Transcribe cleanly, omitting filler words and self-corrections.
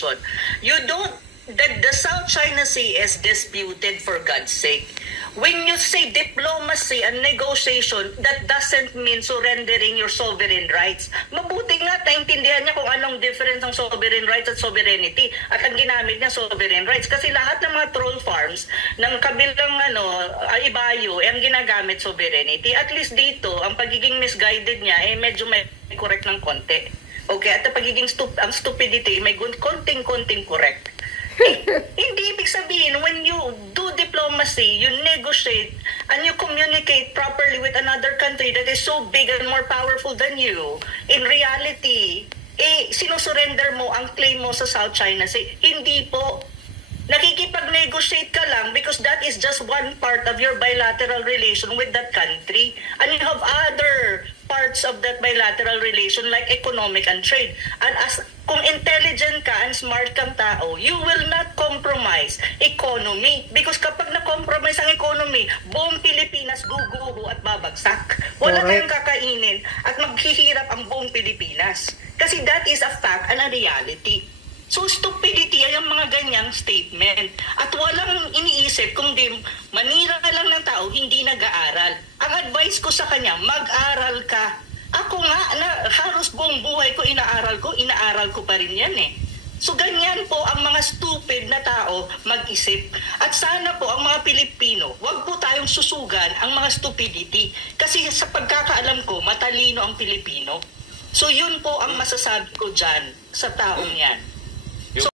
negotiation. You don't, the South China Sea is disputed, for God's sake. When you say diplomacy and negotiation, that doesn't mean surrendering your sovereign rights. Mabuti nga, naintindihan niya kung anong difference ng sovereign rights at sovereignty. At ang ginamit niya, sovereign rights. Kasi lahat ng mga troll farms ng kabilang ibayo, ang ginagamit sovereignty. At least dito, ang pagiging misguided niya, medyo may correct ng konti. Okay, at ang pagiging ang stupidity, may konting-konting correct. Hindi ibig sabihin, when you do diplomacy, you negotiate, and you communicate properly with another country that is so big and more powerful than you, in reality, sinusurrender mo ang claim mo sa South China Sea. Hindi po. Nakikipag-negotiate ka lang because that is just one part of your bilateral relation with that country. And you have other parts of that bilateral relation like economic and trade. And as kung intelligent ka and smart kang tao, you will not compromise economy. Because kapag na-compromise ang economy, buong Pilipinas guguho at babagsak. Wala tayong kakainin at maghihirap ang buong Pilipinas. Kasi that is a fact and a reality. So stupidity ay ang mga ganyang statement. At walang iniisip kung di manira ka lang ng tao, hindi nag-aaral. Ang advice ko sa kanya, mag-aral ka. Ako nga, halos buong buhay ko, inaaral ko pa rin yan eh. So ganyan po ang mga stupid na tao mag-isip. At sana po ang mga Pilipino, wag po tayong susugan ang mga stupidity. Kasi sa pagkakaalam ko, matalino ang Pilipino. So yun po ang masasabi ko dyan sa taong yan.